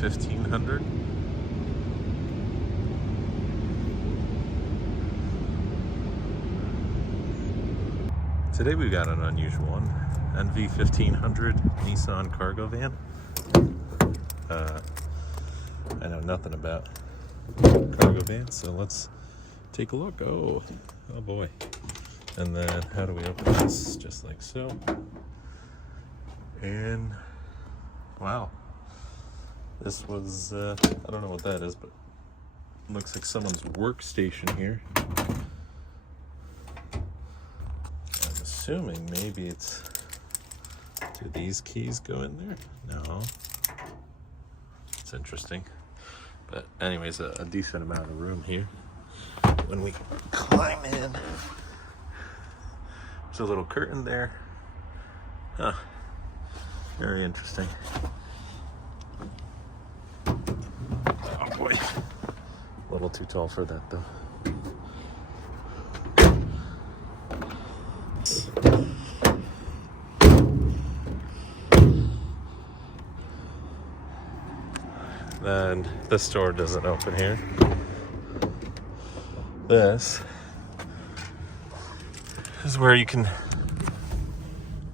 NV-1500. Today we got an unusual one, NV-1500 Nissan cargo van. I know nothing about cargo vans, so let's take a look. Oh boy. And then how do we open this? Just like so. And wow, this was I don't know what that is, but it looks like someone's workstation here. I'm assuming maybe it's, do these keys go in there? No. It's interesting, but anyways, a decent amount of room here. When we climb in, there's a little curtain there. Huh. Very interesting. Oh boy. A little too tall for that though. Then this door doesn't open here. This is where you can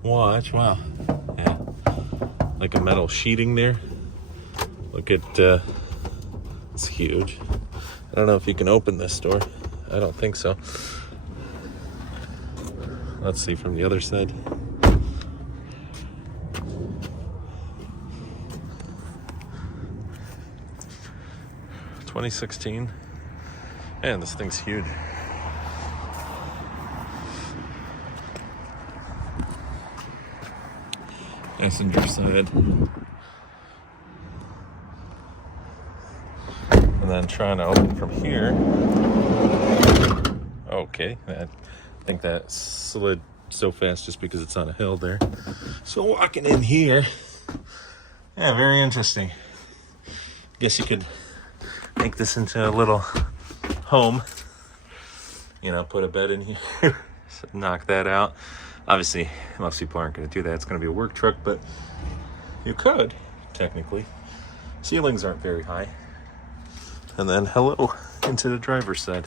watch. Wow. Yeah. Like a metal sheeting there. Look at, it's huge. I don't know if you can open this door. I don't think so. Let's see from the other side. (2016). Man, this thing's huge. Passenger side. And then trying to open from here. Okay, I think that slid so fast just because it's on a hill there. So walking in here, yeah, very interesting. Guess you could make this into a little home. You know, put a bed in here, knock that out. Obviously, most people aren't going to do that. It's going to be a work truck, but you could, technically. Ceilings aren't very high. And then hello into the driver's side.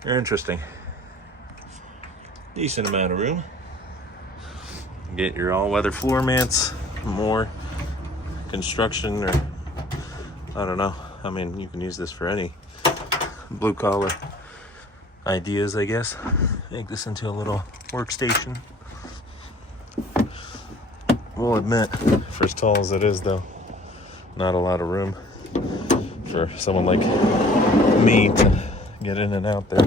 Very interesting. Decent amount of room. Get your all-weather floor mats, more construction, or I don't know. I mean, you can use this for any blue-collar ideas, I guess. Make this into a little workstation. We'll admit, for as tall as it is, though, not a lot of room for someone like me to get in and out there.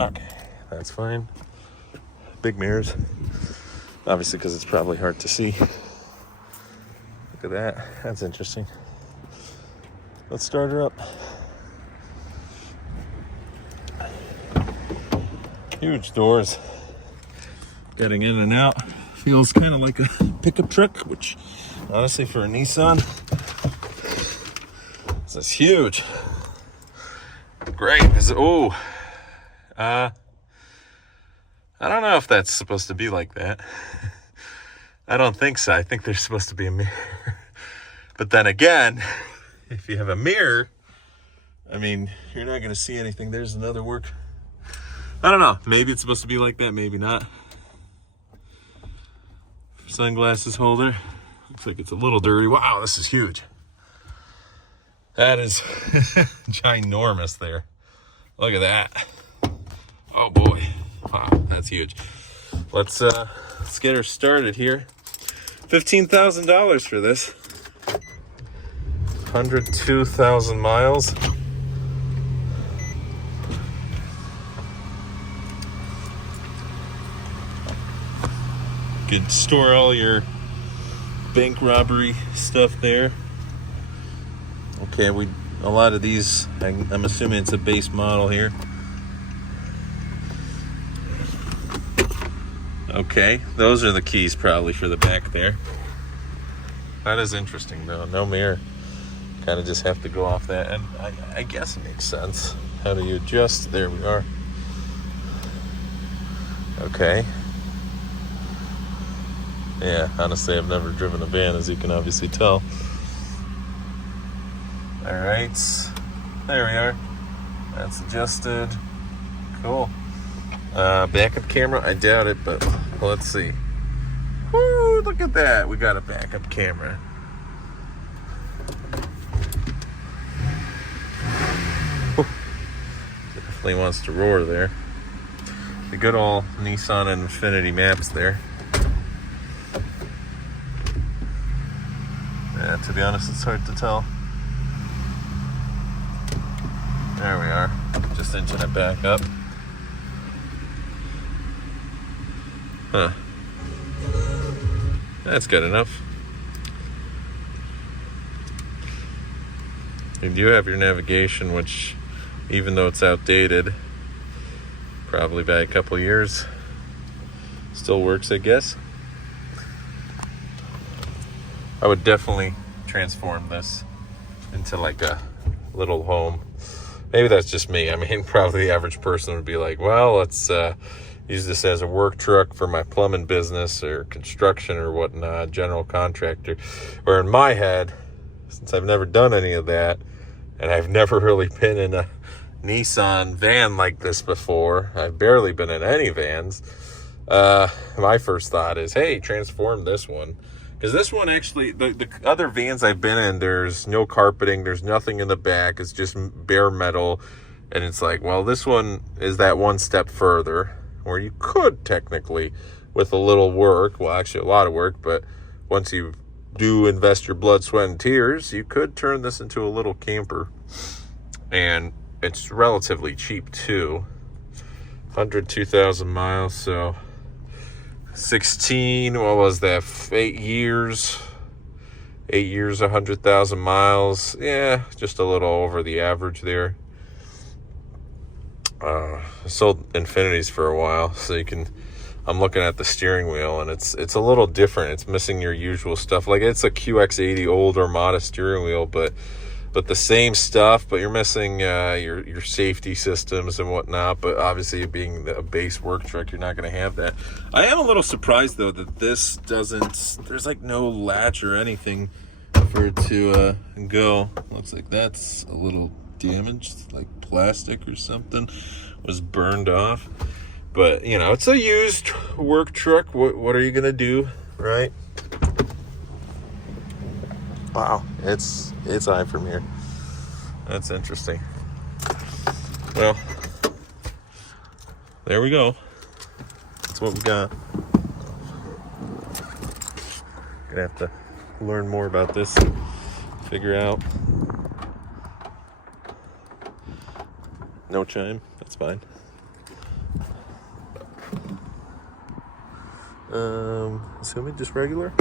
Okay, that's fine. Big mirrors, obviously, because it's probably hard to see. Look at that. That's interesting. Let's start her up. Huge doors. Getting in and out feels kind of like a pickup truck, which honestly for a Nissan, this is huge. Great. I don't know if that's supposed to be like that. I don't think so. I think there's supposed to be a mirror. But then again, if you have a mirror, I mean, you're not going to see anything. There's another work. I don't know. Maybe it's supposed to be like that. Maybe not. Sunglasses holder. Looks like it's a little dirty. Wow, this is huge. That is ginormous there. Look at that. Oh boy. Wow, that's huge. Let's get her started here. $15,000 for this. 102,000 miles. You could store all your bank robbery stuff there. Okay, a lot of these, I'm assuming it's a base model here. Okay, those are the keys probably for the back there. That is interesting though, no mirror. Kind of just have to go off that, and I guess it makes sense. How do you adjust? There we are. Okay. Yeah, honestly, I've never driven a van, as you can obviously tell. Alright, there we are. That's adjusted. Cool. Backup camera? I doubt it, but let's see. Woo, look at that. We got a backup camera. Definitely wants to roar there. The good old Nissan Infinity maps there. Yeah, to be honest, it's hard to tell. There we are. Just inching it back up. Huh. That's good enough. You do have your navigation, which, even though it's outdated, probably by a couple of years, still works, I guess. I would definitely transform this into like a little home. Maybe that's just me. I mean, probably the average person would be like, well, let's use this as a work truck for my plumbing business or construction or whatnot, general contractor. Or in my head, since I've never done any of that, and I've never really been in a Nissan van like this before, I've barely been in any vans, my first thought is, hey, transform this one. Because this one actually, the other vans I've been in, there's no carpeting, there's nothing in the back, it's just bare metal. And it's like, well, this one is that one step further, where you could technically, with a little work, well, actually a lot of work, but once you do invest your blood, sweat, and tears, you could turn this into a little camper. And it's relatively cheap too. 102,000 miles, so 16, what was that, 8 years, 100,000 miles. Yeah, just a little over the average there. I sold Infinities for a while, so you can, I'm looking at the steering wheel, and it's a little different. It's missing your usual stuff. Like, it's a QX80 old Armada steering wheel, but the same stuff, but you're missing your safety systems and whatnot. But obviously, being a base work truck, you're not going to have that. I am a little surprised, though, that this doesn't, there's like no latch or anything for it to go. Looks like that's a little damaged, like plastic or something was burned off. But, you know, it's a used work truck. What are you going to do, right? Wow, it's high from here. That's interesting. Well, there we go. That's what we got. Gonna have to learn more about this, figure out. No chime, that's fine. Assuming just regular.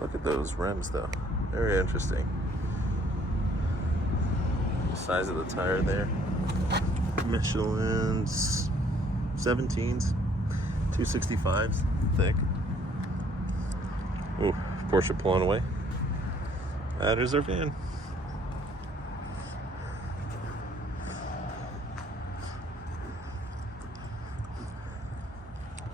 Look at those rims, though. Very interesting. The size of the tire there. Michelin's 17s, 265s, thick. Ooh, Porsche pulling away. That is our van.